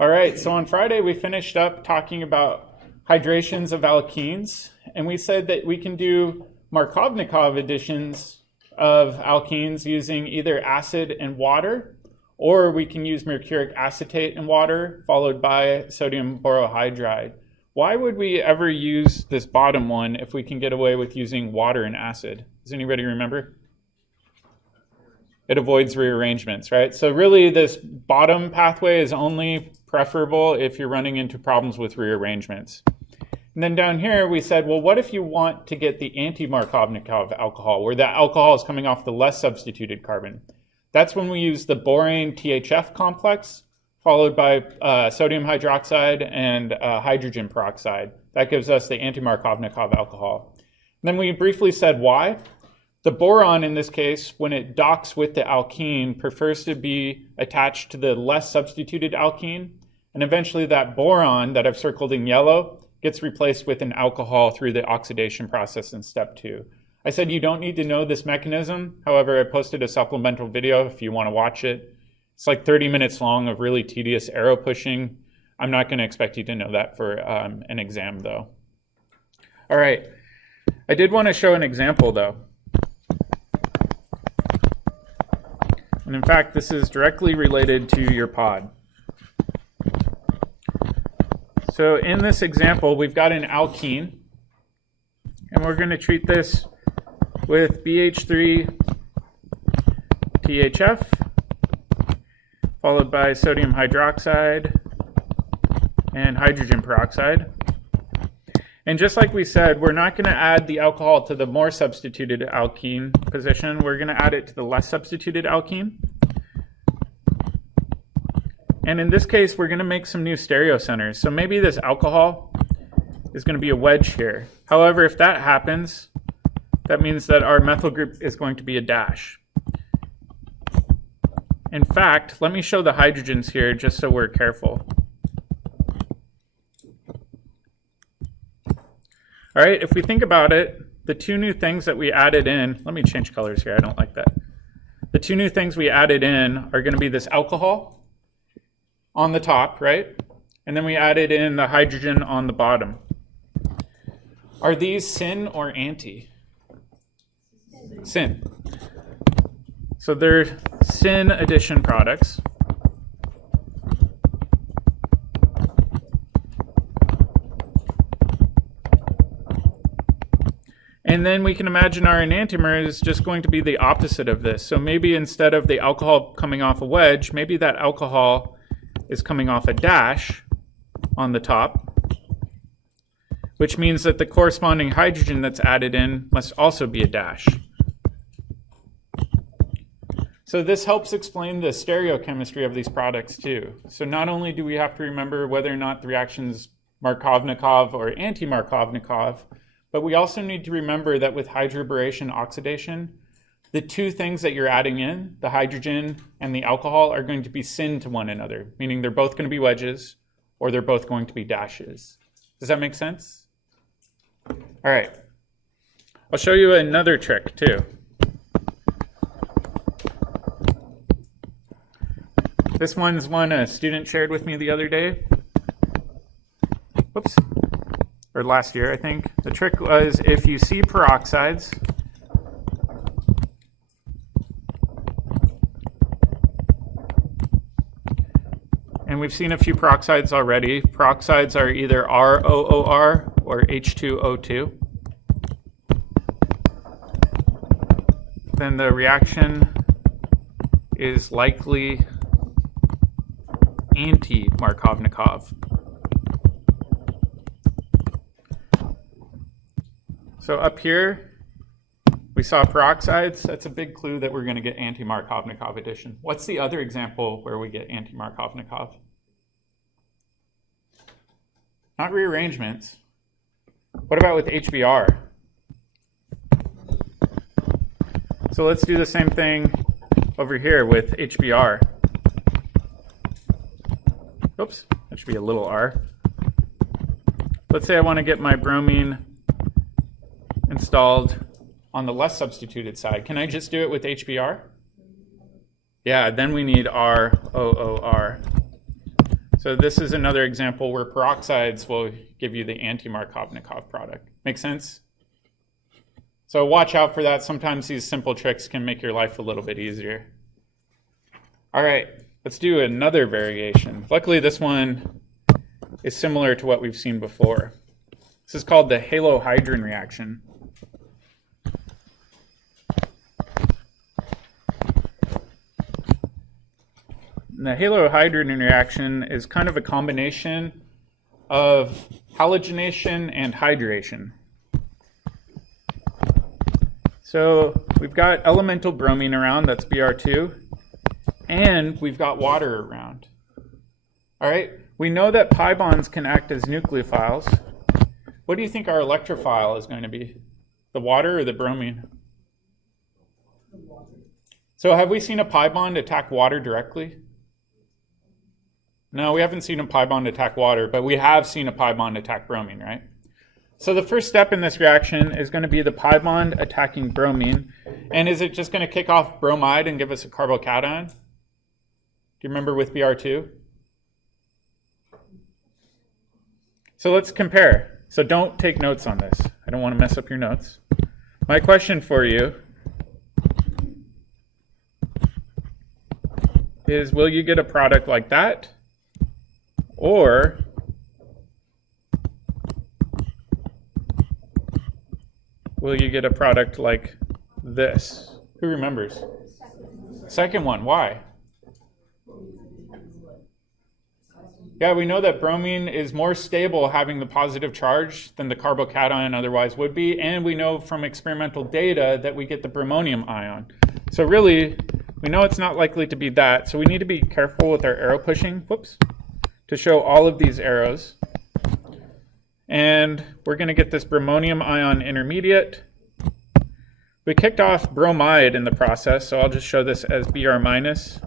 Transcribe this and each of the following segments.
All right, so on Friday we finished up talking about hydrations of alkenes, and we said that we can do Markovnikov additions of alkenes using either acid and water, or we can use mercuric acetate and water followed by sodium borohydride. Why would we ever use this bottom one if we can get away with using water and acid? Does anybody remember? It avoids rearrangements, right? So really this bottom pathway is only preferable if you're running into problems with rearrangements. And then down here we said, well, what if you want to get the anti-Markovnikov alcohol, where that alcohol is coming off the less substituted carbon? That's when we use the borane THF complex, followed by sodium hydroxide and hydrogen peroxide. That gives us the anti-Markovnikov alcohol. And then we briefly said why. The boron, in this case, when it docks with the alkene, prefers to be attached to the less substituted alkene. And eventually that boron that I've circled in yellow gets replaced with an alcohol through the oxidation process in step 2. I said you don't need to know this mechanism. However, I posted a supplemental video if you want to watch it. It's like 30 minutes long of really tedious arrow pushing. I'm not going to expect you to know that for an exam, though. All right. I did want to show an example, though. And in fact, this is directly related to your pod. So in this example, we've got an alkene, and we're going to treat this with BH3 THF, followed by sodium hydroxide and hydrogen peroxide. And just like we said, we're not going to add the alcohol to the more substituted alkene position. We're going to add it to the less substituted alkene. And in this case, we're going to make some new stereocenters. So maybe this alcohol is going to be a wedge here. However, if that happens, that means that our methyl group is going to be a dash. In fact, let me show the hydrogens here just so we're careful. All right, if we think about it, the two new things that we added in, let me change colors here, I don't like that. The two new things we added in are going to be this alcohol on the top, right? And then we added in the hydrogen on the bottom. Are these syn or anti? Syn. So they're syn addition products. And then we can imagine our enantiomer is just going to be the opposite of this. So maybe instead of the alcohol coming off a wedge, maybe that alcohol is coming off a dash on the top, which means that the corresponding hydrogen that's added in must also be a dash. So this helps explain the stereochemistry of these products too. So not only do we have to remember whether or not the reaction is Markovnikov or anti-Markovnikov, but we also need to remember that with hydroboration oxidation, the two things that you're adding in, the hydrogen and the alcohol, are going to be syn to one another, meaning they're both going to be wedges or they're both going to be dashes. Does that make sense? All right. I'll show you another trick too. This one's one a student shared with me the other day. Whoops. Or last year, I think. The trick was if you see peroxides, and we've seen a few peroxides already. Peroxides are either ROOR or H2O2. Then the reaction is likely anti-Markovnikov. So up here, we saw peroxides. That's a big clue that we're going to get anti-Markovnikov addition. What's the other example where we get anti-Markovnikov? Not rearrangements. What about with HBr? So let's do the same thing over here with HBr. Oops, that should be a little r. Let's say I want to get my bromine installed on the less substituted side. Can I just do it with HBr? Yeah, then we need ROOR. So this is another example where peroxides will give you the anti-Markovnikov product. Make sense? So watch out for that. Sometimes these simple tricks can make your life a little bit easier. All right, let's do another variation. Luckily, this one is similar to what we've seen before. This is called the Halohydrin reaction. And the Halohydrin reaction is kind of a combination of halogenation and hydration. So we've got elemental bromine around, that's Br2, and we've got water around. All right, we know that pi bonds can act as nucleophiles. What do you think our electrophile is going to be? The water or the bromine? So have we seen a pi bond attack water directly? No, we haven't seen a pi bond attack water, but we have seen a pi bond attack bromine, right? So the first step in this reaction is going to be the pi bond attacking bromine. And is it just going to kick off bromide and give us a carbocation? Do you remember with Br2? So let's compare. So don't take notes on this. I don't want to mess up your notes. My question for you is, will you get a product like that? Or will you get a product like this? Who remembers? Second one, why? Yeah, we know that bromine is more stable having the positive charge than the carbocation otherwise would be, and we know from experimental data that we get the bromonium ion. So really, we know it's not likely to be that, so we need to be careful with our arrow pushing, to show all of these arrows. And we're going to get this bromonium ion intermediate. We kicked off bromide in the process, so I'll just show this as Br minus.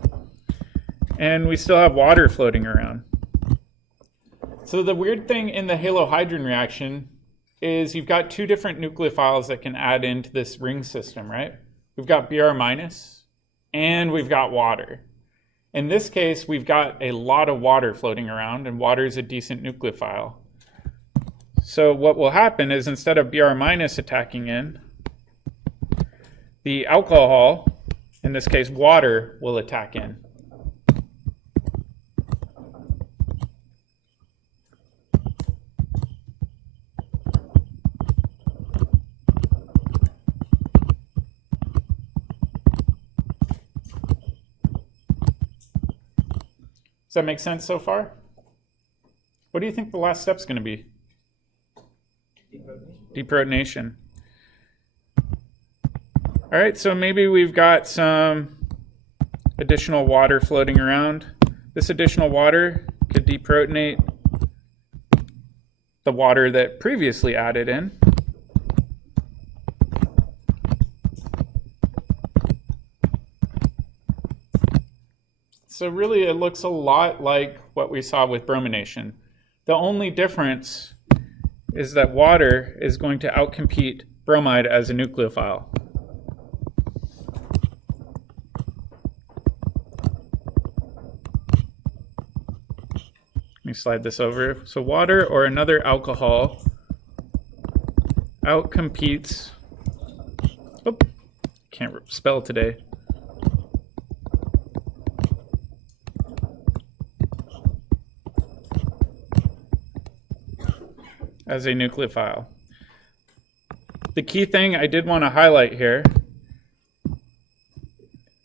And we still have water floating around. So the weird thing in the halohydrin reaction is you've got two different nucleophiles that can add into this ring system, right? We've got Br minus and we've got water. In this case, we've got a lot of water floating around, and water is a decent nucleophile. So what will happen is instead of Br minus attacking in, the alcohol, in this case water, will attack in. Does that make sense so far? What do you think the last step's going to be? Deprotonation. All right, so maybe we've got some additional water floating around. This additional water could deprotonate the water that previously added in. So really it looks a lot like what we saw with bromination. The only difference is that water is going to outcompete bromide as a nucleophile. Let me slide this over. So water or another alcohol outcompetes, can't spell today. As a nucleophile. The key thing I did want to highlight here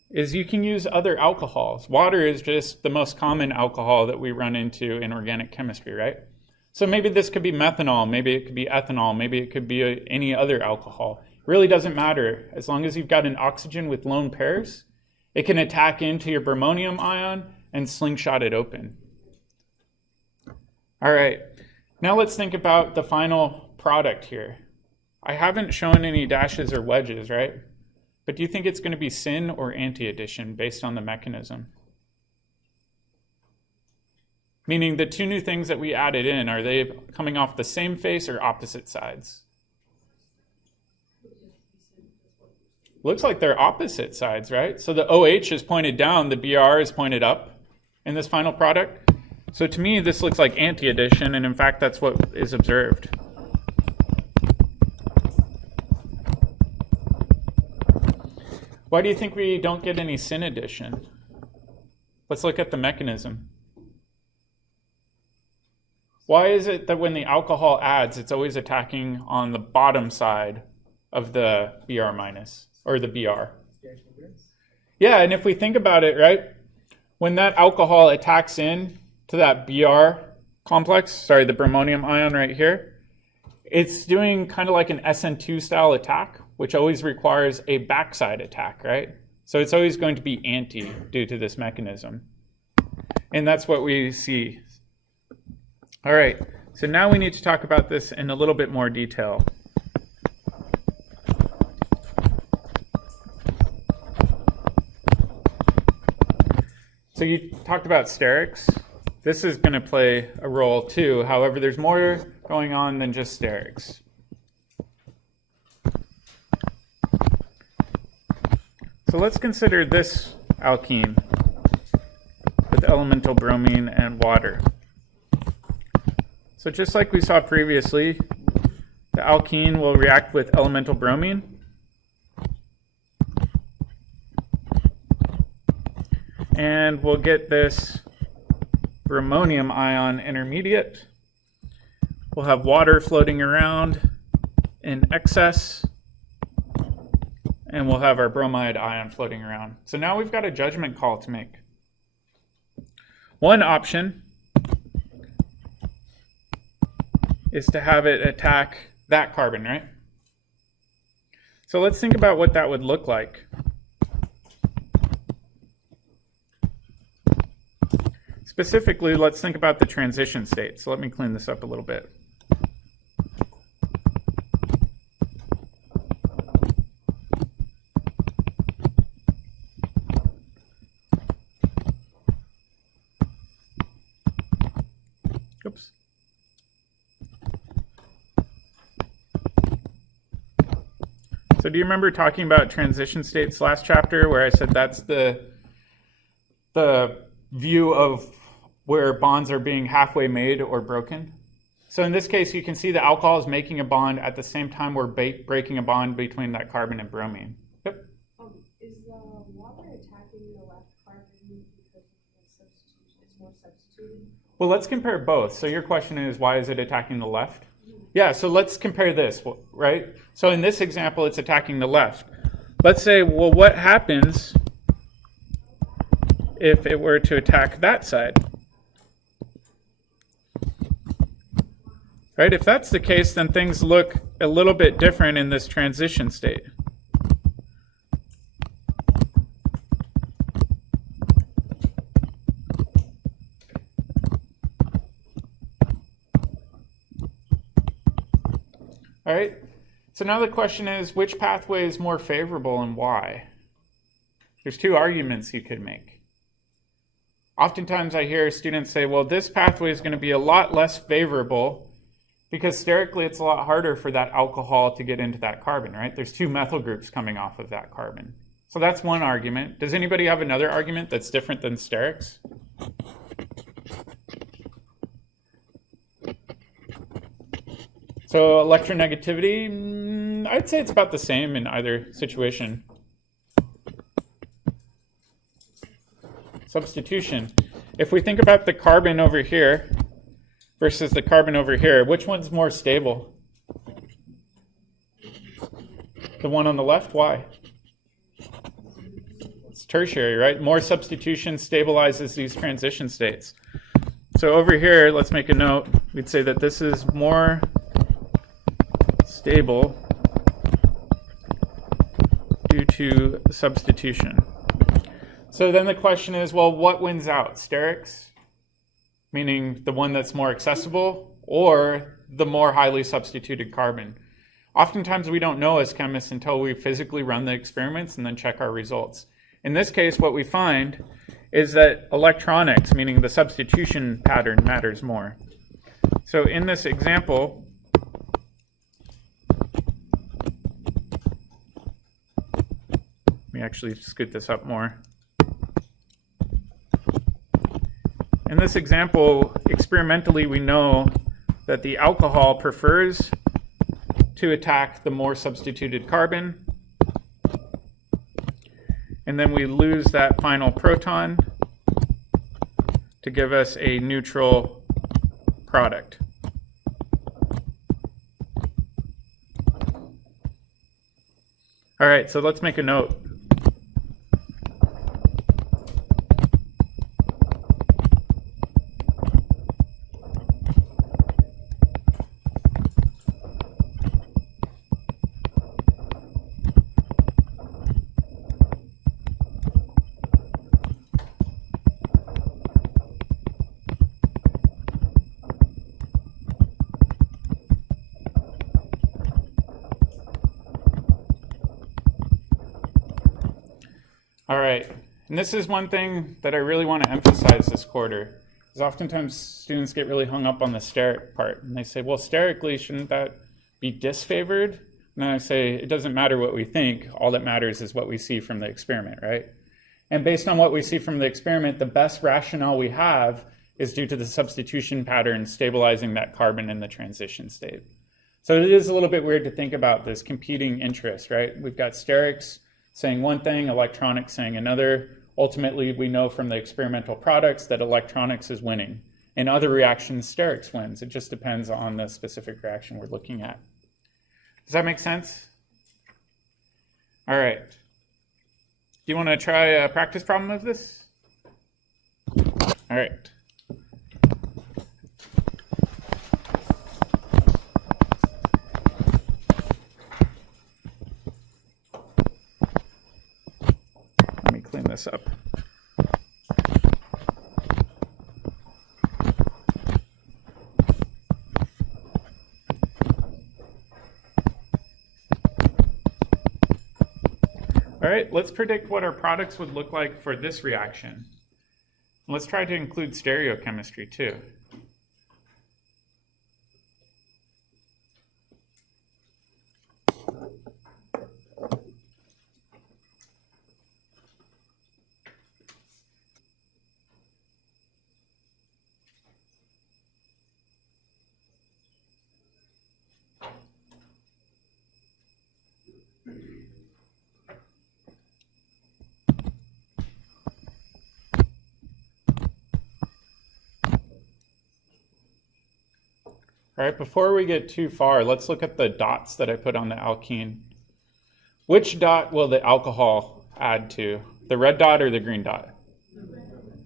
is you can use other alcohols. Water is just the most common alcohol that we run into in organic chemistry, right? So maybe this could be methanol, maybe it could be ethanol, maybe it could be any other alcohol. It really doesn't matter. As long as you've got an oxygen with lone pairs, it can attack into your bromonium ion and slingshot it open. All right. Now let's think about the final product here. I haven't shown any dashes or wedges, right? But do you think it's going to be syn or anti-addition based on the mechanism? Meaning the two new things that we added in, are they coming off the same face or opposite sides? Looks like they're opposite sides, right? So the OH is pointed down, the Br is pointed up in this final product. So to me, this looks like anti-addition, and in fact, that's what is observed. Why do you think we don't get any syn addition? Let's look at the mechanism. Why is it that when the alcohol adds, it's always attacking on the bottom side of the Br minus, or the Br? Yeah, and if we think about it, right, when that alcohol attacks in to that Br complex, sorry, the bromonium ion right here, it's doing kind of like an SN2 style attack, which always requires a backside attack, right? So it's always going to be anti due to this mechanism. And that's what we see. All right, so now we need to talk about this in a little bit more detail. So you talked about sterics. This is going to play a role too. However, there's more going on than just sterics. So let's consider this alkene with elemental bromine and water. So just like we saw previously, the alkene will react with elemental bromine. And we'll get this bromonium ion intermediate. We'll have water floating around in excess. And we'll have our bromide ion floating around. So now we've got a judgment call to make. One option is to have it attack that carbon, right? So let's think about what that would look like. Specifically, let's think about the transition state. So let me clean this up a little bit. Oops. So do you remember talking about transition states last chapter where I said that's the view of where bonds are being halfway made or broken? So in this case, you can see the alcohol is making a bond at the same time we're breaking a bond between that carbon and bromine. Yep. Is the water attacking the left carbon because it's more substituted? Well, let's compare both. So your question is, why is it attacking the left? Yeah, so let's compare this, right? So in this example, it's attacking the left. Let's say, well, what happens if it were to attack that side? Right? If that's the case, then things look a little bit different in this transition state. All right, so now the question is, which pathway is more favorable and why? There's two arguments you could make. Oftentimes I hear students say, well, this pathway is going to be a lot less favorable because sterically it's a lot harder for that alcohol to get into that carbon, right? There's two methyl groups coming off of that carbon. So that's one argument. Does anybody have another argument that's different than sterics? So electronegativity, I'd say it's about the same in either situation. Substitution. If we think about the carbon over here versus the carbon over here, which one's more stable? The one on the left? Why? It's tertiary, right? More substitution stabilizes these transition states. So over here, let's make a note. We'd say that this is more stable due to substitution. So then the question is, well, what wins out? Sterics, meaning the one that's more accessible, or the more highly substituted carbon? Oftentimes we don't know as chemists until we physically run the experiments and then check our results. In this case, what we find is that electronics, meaning the substitution pattern, matters more. So in this example, let me actually scoot this up more. in this example, experimentally, we know that the alcohol prefers to attack the more substituted carbon. And then we lose that final proton to give us a neutral product. All right, so let's make a note. All right, and this is one thing that I really want to emphasize this quarter, because oftentimes students get really hung up on the steric part, and they say, well, sterically, shouldn't that be disfavored? And I say, it doesn't matter what we think, all that matters is what we see from the experiment, right? And based on what we see from the experiment, the best rationale we have is due to the substitution pattern stabilizing that carbon in the transition state. So it is a little bit weird to think about this competing interest, right? We've got sterics saying one thing, electronics saying another. Ultimately, we know from the experimental products that electronics is winning. In other reactions, sterics wins. It just depends on the specific reaction we're looking at. Does that make sense? All right. Do you want to try a practice problem of this? All right. Clean this up. All right, let's predict what our products would look like for this reaction. Let's try to include stereochemistry too. All right, before we get too far, let's look at the dots that I put on the alkene. Which dot will the alcohol add to? The red dot or the green dot?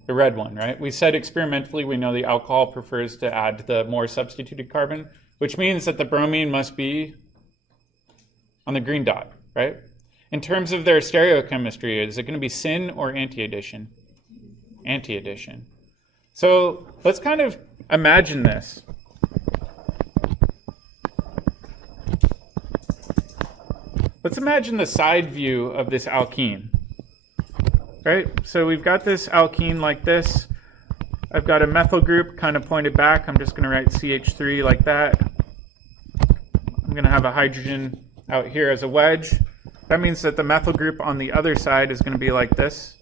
The red one, right? We said experimentally we know the alcohol prefers to add the more substituted carbon, which means that the bromine must be on the green dot, right? In terms of their stereochemistry, is it going to be syn or anti-addition? Anti-addition. So let's kind of imagine this. Let's imagine the side view of this alkene, right? So we've got this alkene like this. I've got a methyl group kind of pointed back. I'm just going to write CH3 like that. I'm going to have a hydrogen out here as a wedge. That means that the methyl group on the other side is going to be like this.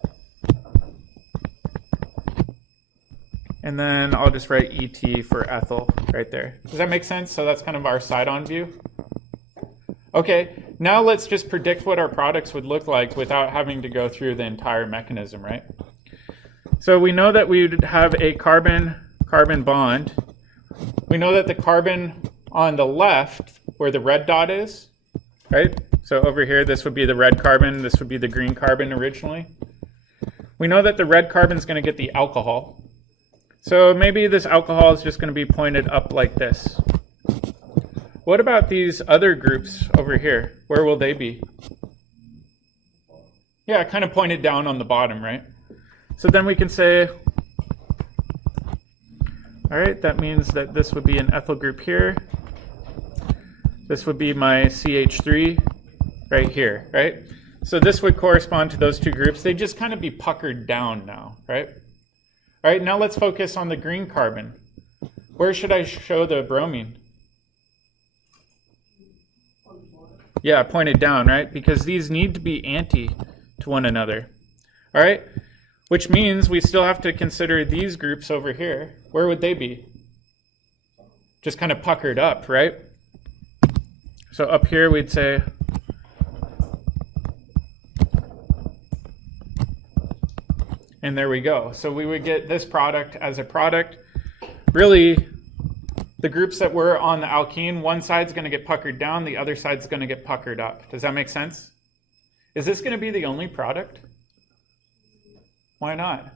And then I'll just write ET for ethyl right there. Does that make sense? So that's kind of our side-on view. Okay, now let's just predict what our products would look like without having to go through the entire mechanism, right? So we know that we would have a carbon-carbon bond. We know that the carbon on the left, where the red dot is, right? So over here, this would be the red carbon, this would be the green carbon originally. We know that the red carbon is going to get the alcohol. So maybe this alcohol is just going to be pointed up like this. What about these other groups over here? Where will they be? Yeah, kind of pointed down on the bottom, right? So then we can say, all right, that means that this would be an ethyl group here. This would be my CH3 right here, right? So this would correspond to those two groups. They'd just kind of be puckered down now, right? All right, now let's focus on the green carbon. Where should I show the bromine? Yeah, pointed down, right? Because these need to be anti to one another. All right? which means we still have to consider these groups over here. Where would they be? Just kind of puckered up, right? So up here we'd say and there we go. So we would get this product as a product. Really, the groups that were on the alkene, one side's going to get puckered down, the other side's going to get puckered up. Does that make sense? Is this going to be the only product? Why not?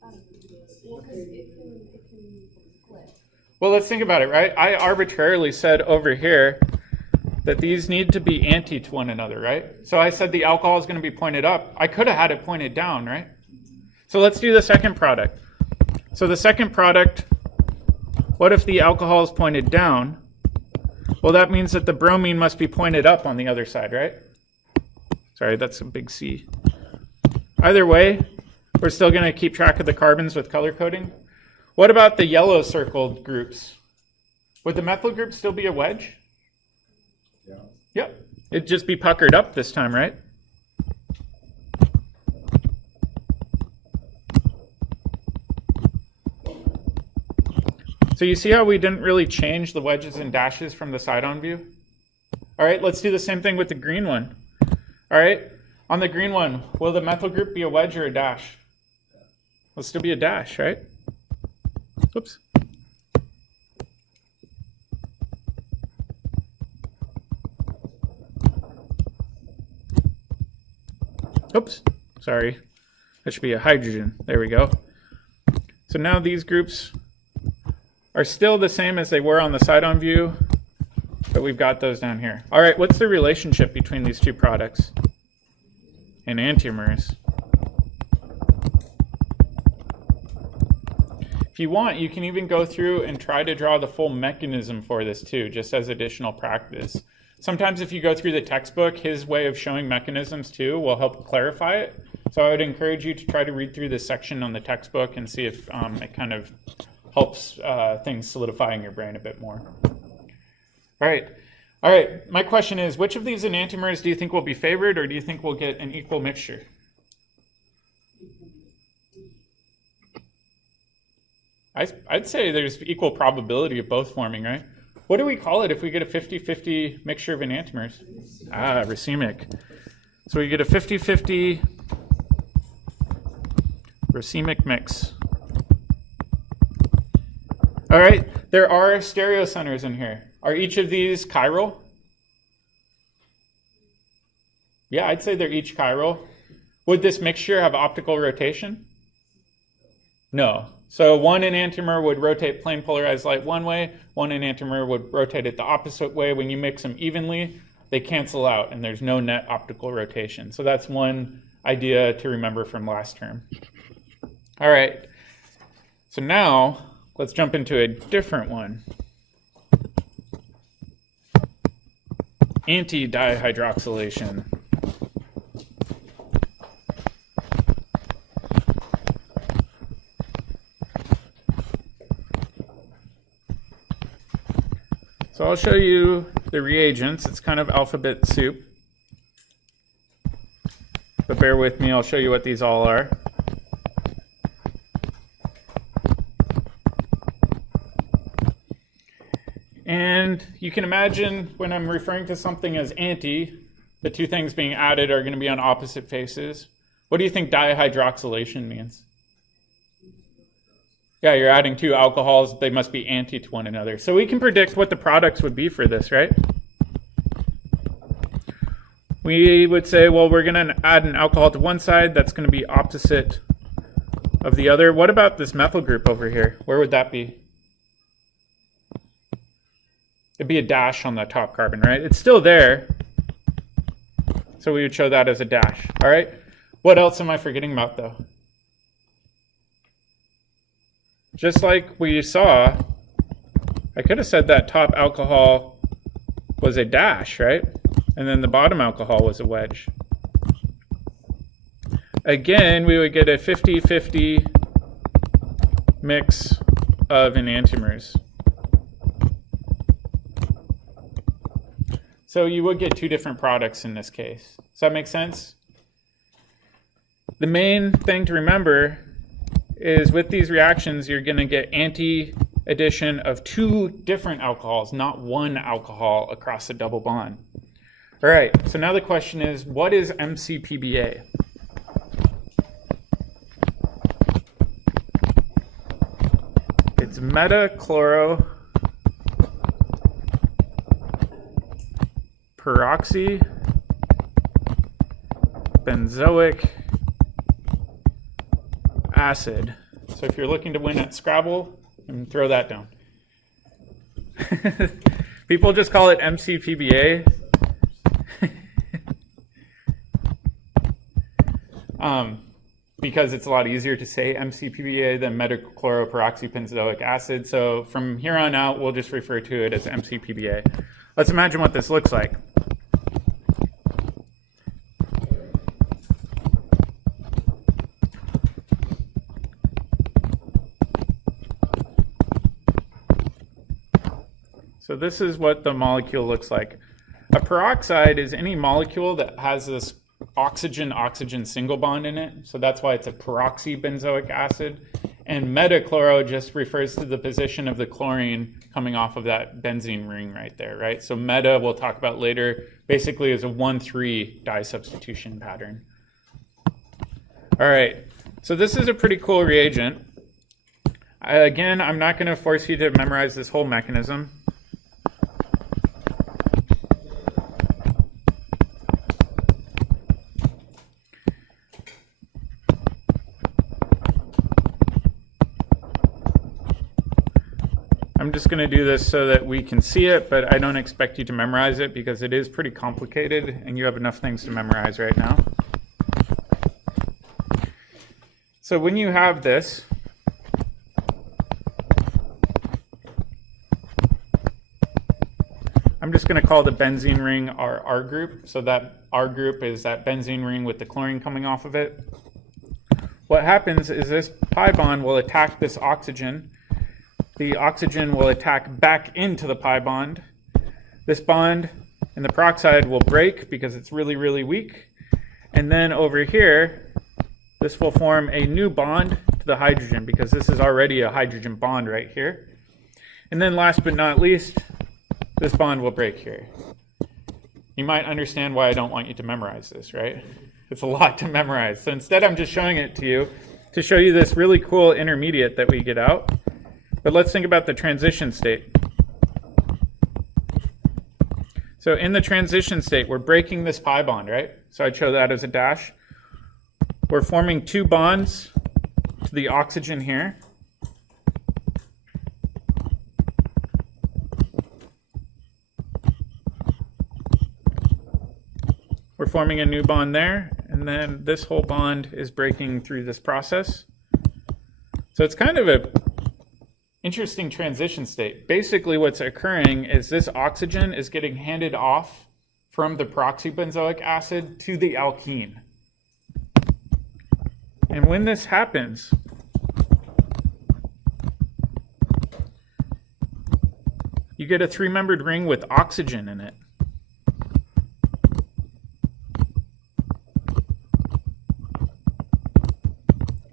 Because it can split. Well, let's think about it, right? I arbitrarily said over here that these need to be anti to one another, right? So I said the alcohol is going to be pointed up. I could have had it pointed down, right? So let's do the second product. So the second product, what if the alcohol is pointed down? Well, that means that the bromine must be pointed up on the other side, right? Sorry, that's a big C. Either way, we're still going to keep track of the carbons with color coding. What about the yellow circled groups? Would the methyl group still be a wedge? Yeah. Yep. It'd just be puckered up this time, right? So you see how we didn't really change the wedges and dashes from the side-on view? All right, let's do the same thing with the green one. All right, on the green one, will the methyl group be a wedge or a dash? It'll still be a dash, right? Oops. Oops, sorry. That should be a hydrogen. There we go. So now these groups are still the same as they were on the side-on view, but we've got those down here. All right, what's the relationship between these two products and enantiomers? If you want, you can even go through and try to draw the full mechanism for this too, just as additional practice. Sometimes if you go through the textbook, his way of showing mechanisms too will help clarify it. So I would encourage you to try to read through this section on the textbook and see if it kind of helps things solidify in your brain a bit more. All right. My question is, which of these enantiomers do you think will be favored, or do you think we'll get an equal mixture? I'd say there's equal probability of both forming, right? What do we call it if we get a 50-50 mixture of enantiomers? Racemic. So we get a 50-50 racemic mix. All right, there are stereocenters in here. Are each of these chiral? Yeah, I'd say they're each chiral. Would this mixture have optical rotation? No. So one enantiomer would rotate plane polarized light one way, one enantiomer would rotate it the opposite way. When you mix them evenly, they cancel out and there's no net optical rotation. So that's one idea to remember from last term. All right, so now let's jump into a different one. Anti-dihydroxylation. So I'll show you the reagents. It's kind of alphabet soup. But bear with me, I'll show you what these all are. And you can imagine when I'm referring to something as anti, the two things being added are going to be on opposite faces. What do you think dihydroxylation means? Yeah, you're adding two alcohols. They must be anti to one another. So we can predict what the products would be for this, right? We would say, well, we're going to add an alcohol to one side. That's going to be opposite of the other. What about this methyl group over here? Where would that be? It'd be a dash on the top carbon, right? It's still there. So we would show that as a dash. All right. What else am I forgetting about, though? Just like we saw, I could have said that top alcohol was a dash, right? And then the bottom alcohol was a wedge. Again, we would get a 50-50 mix of enantiomers. So you would get two different products in this case. Does that make sense? The main thing to remember is with these reactions, you're going to get anti-addition of 2 different alcohols, not 1 alcohol across a double bond. All right, so now the question is, what is McPba? It's meta-chloro-peroxybenzoic acid. So if you're looking to win at Scrabble, throw that down. People just call it McPba. Because it's a lot easier to say McPba than metachloroperoxybenzoic acid. So from here on out, we'll just refer to it as McPba. Let's imagine what this looks like. So this is what the molecule looks like. A peroxide is any molecule that has this oxygen-oxygen single bond in it. So that's why it's a peroxybenzoic acid. And metachloro just refers to the position of the chlorine coming off of that benzene ring right there, right? So meta, we'll talk about later, basically is a 1,3 dye substitution pattern. All right, so this is a pretty cool reagent. Again, I'm not going to force you to memorize this whole mechanism. I'm just going to do this so that we can see it, but I don't expect you to memorize it because it is pretty complicated and you have enough things to memorize right now. So when you have this, I'm just going to call the benzene ring our R group. So that R group is that benzene ring with the chlorine coming off of it. What happens is this pi bond will attack this oxygen. The oxygen will attack back into the pi bond. This bond in the peroxide will break because it's really, really weak. And then over here, this will form a new bond to the hydrogen because this is already a hydrogen bond right here. And then last but not least, this bond will break here. You might understand why I don't want you to memorize this, right? It's a lot to memorize. So instead, I'm just showing it to you to show you this really cool intermediate that we get out. But let's think about the transition state. So in the transition state, we're breaking this pi bond, right? So I'd show that as a dash. We're forming 2 bonds to the oxygen here. We're forming a new bond there, and then this whole bond is breaking through this process. So it's kind of a interesting transition state. Basically what's occurring is this oxygen is getting handed off from the peroxybenzoic acid to the alkene. And when this happens, you get a 3-membered ring with oxygen in it.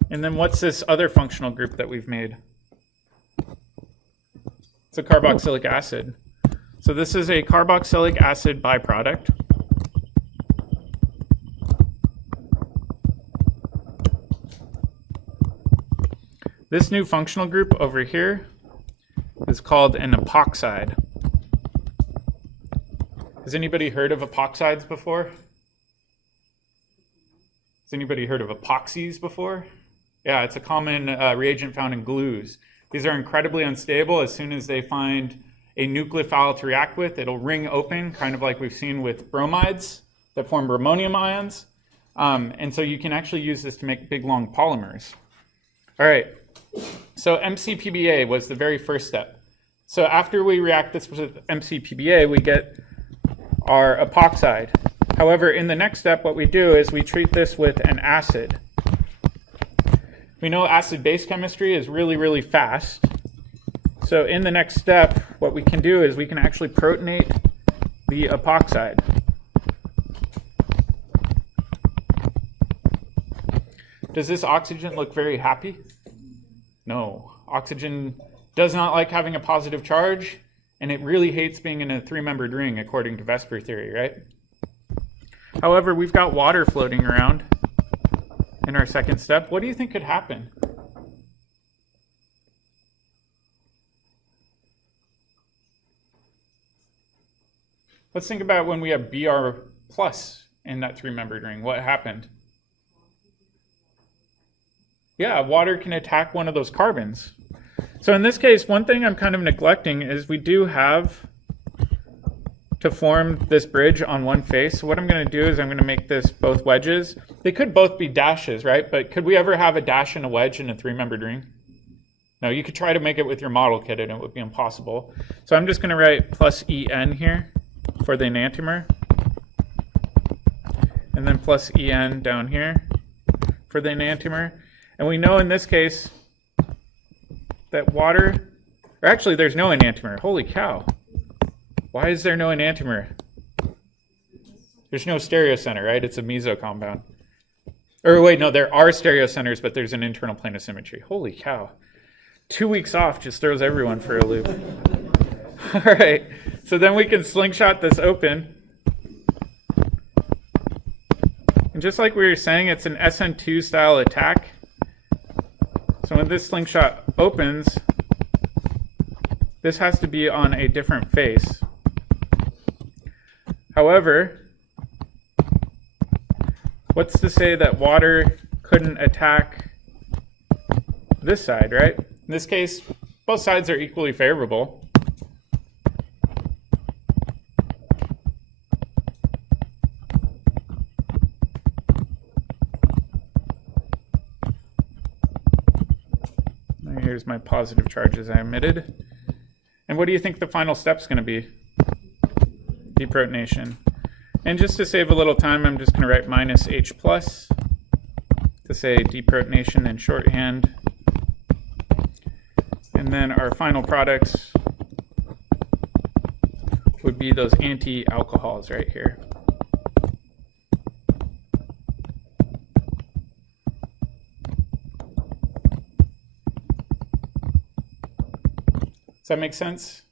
And then what's this other functional group that we've made? It's a carboxylic acid. So this is a carboxylic acid byproduct. This new functional group over here is called an epoxide. Has anybody heard of epoxides before? Has anybody heard of epoxies before? Yeah, it's a common reagent found in glues. These are incredibly unstable. As soon as they find a nucleophile to react with, it'll ring open, kind of like we've seen with bromides that form bromonium ions. And so you can actually use this to make big, long polymers. All right, so McPba was the very first step. So after we react this with McPba, we get our epoxide. However, in the next step, what we do is we treat this with an acid. We know acid-base chemistry is really, really fast. So in the next step, what we can do is we can actually protonate the epoxide. Does this oxygen look very happy? No. Oxygen does not like having a positive charge, and it really hates being in a three-membered ring, according to Vesper theory, right? However, we've got water floating around in our second step. What do you think could happen? Let's think about when we have Br plus in that three-membered ring. What happened? Yeah, water can attack one of those carbons. So in this case, one thing I'm kind of neglecting is we do have to form this bridge on one face. So what I'm going to do is I'm going to make this both wedges. They could both be dashes, right? But could we ever have a dash and a wedge in a three-membered ring? No, you could try to make it with your model kit and it would be impossible. So I'm just going to write plus En here for the enantiomer. And then plus En down here for the enantiomer. And we know in this case that water, or actually there's no enantiomer. Holy cow. Why is there no enantiomer? There's no stereocenter, right? It's a meso compound. Or wait, no, there are stereocenters, but there's an internal plane of symmetry. Holy cow. 2 weeks off just throws everyone for a loop. All right, so then we can slingshot this open. And just like we were saying, it's an SN2 style attack. So when this slingshot opens, this has to be on a different face. However, what's to say that water couldn't attack this side, right? In this case, both sides are equally favorable. Here's my positive charges I emitted. And what do you think the final step's going to be? Deprotonation. And just to save a little time, I'm just going to write minus H plus to say deprotonation in shorthand. And then our final products would be those anti-alcohols right here. Does that make sense?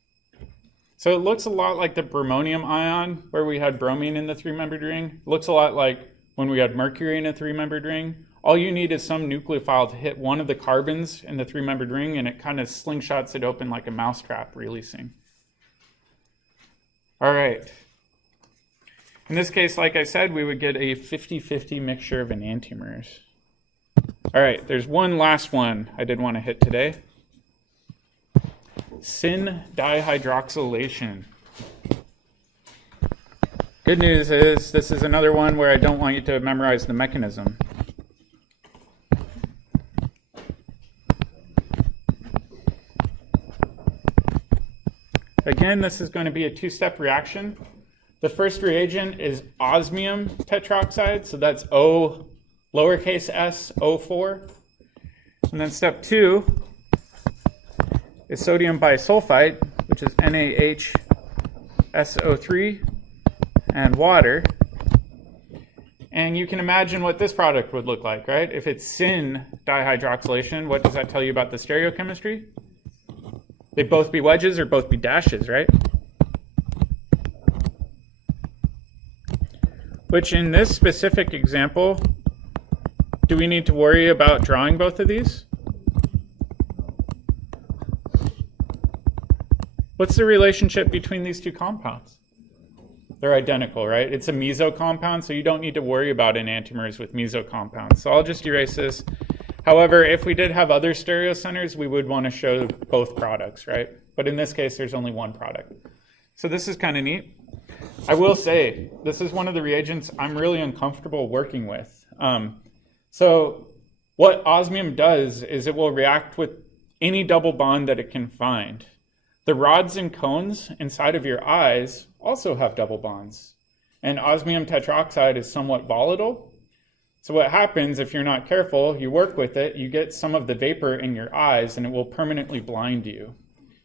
So it looks a lot like the bromonium ion, where we had bromine in the three-membered ring. It looks a lot like when we had mercury in a three-membered ring. All you need is some nucleophile to hit one of the carbons in the three-membered ring, and it kind of slingshots it open like a mousetrap releasing. All right. In this case, like I said, we would get a 50-50 mixture of enantiomers. All right, there's one last one I did want to hit today. Syn Dihydroxylation. Good news is this is another one where I don't want you to memorize the mechanism. Again, this is going to be a two-step reaction. The first reagent is osmium tetroxide, so that's O lowercase s O4. And then step 2 is sodium bisulfite, which is NaHSO3, and water. And you can imagine what this product would look like, right? If it's Syn dihydroxylation, what does that tell you about the stereochemistry? They'd both be wedges or both be dashes, right? Which in this specific example, do we need to worry about drawing both of these? What's the relationship between these two compounds? They're identical, right? It's a meso compound, so you don't need to worry about enantiomers with meso compounds. So I'll just erase this. However, if we did have other stereocenters, we would want to show both products, right? But in this case, there's only one product. So this is kind of neat. I will say, this is one of the reagents I'm really uncomfortable working with. So what osmium does is it will react with any double bond that it can find. The rods and cones inside of your eyes also have double bonds. And osmium tetroxide is somewhat volatile. So what happens if you're not careful, you work with it, you get some of the vapor in your eyes and it will permanently blind you.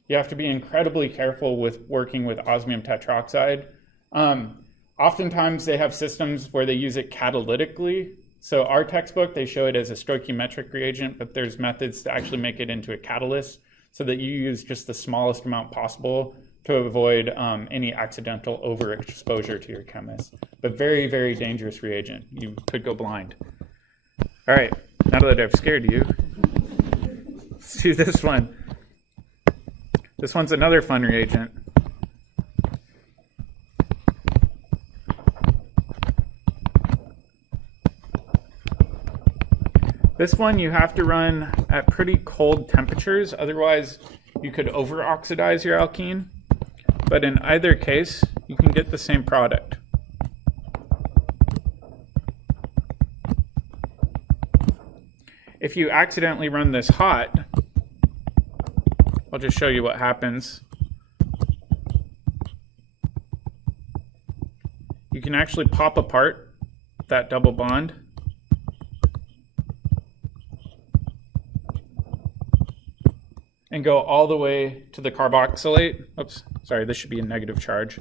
You have to be incredibly careful with working with osmium tetroxide. Oftentimes they have systems where they use it catalytically So our textbook, they show it as a stoichiometric reagent, but there's methods to actually make it into a catalyst so that you use just the smallest amount possible to avoid any accidental overexposure to your chemist. But very, very dangerous reagent. You could go blind. All right, now that I've scared you, let's do this one. This one's another fun reagent. This one you have to run at pretty cold temperatures, otherwise you could over-oxidize your alkene. But in either case, you can get the same product. If you accidentally run this hot, I'll just show you what happens. You can actually pop apart that double bond. And go all the way to the carboxylate. Oops, sorry, this should be a negative charge.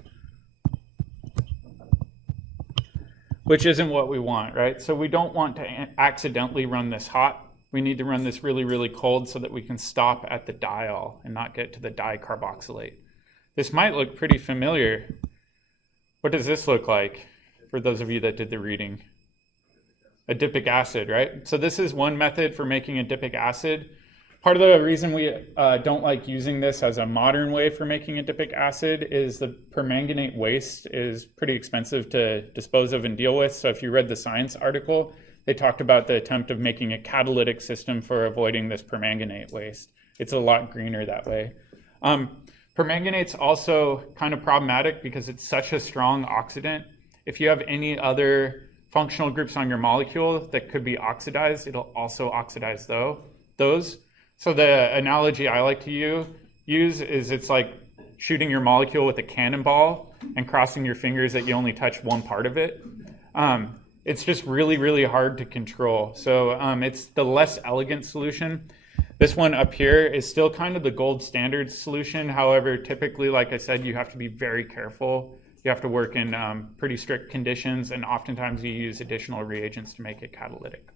Which isn't what we want, right? So we don't want to accidentally run this hot. We need to run this really, really cold so that we can stop at the diol and not get to the dicarboxylate. This might look pretty familiar. What does this look like for those of you that did the reading? Adipic acid, right? So this is one method for making adipic acid. Part of the reason we don't like using this as a modern way for making adipic acid is the permanganate waste is pretty expensive to dispose of and deal with. So if you read the Science article, they talked about the attempt of making a catalytic system for avoiding this permanganate waste. It's a lot greener that way. Permanganate's also kind of problematic because it's such a strong oxidant. If you have any other functional groups on your molecule that could be oxidized, it'll also oxidize those. So the analogy I like to use is it's like shooting your molecule with a cannonball and crossing your fingers that you only touch one part of it. It's just really, really hard to control. So it's the less elegant solution. This one up here is still kind of the gold standard solution. However, typically, like I said, you have to be very careful. You have to work in pretty strict conditions, and oftentimes you use additional reagents to make it catalytic.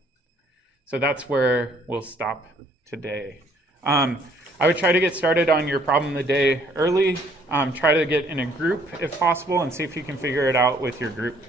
So that's where we'll stop today. I would try to get started on your problem of the day early. Try to get in a group if possible and see if you can figure it out with your group.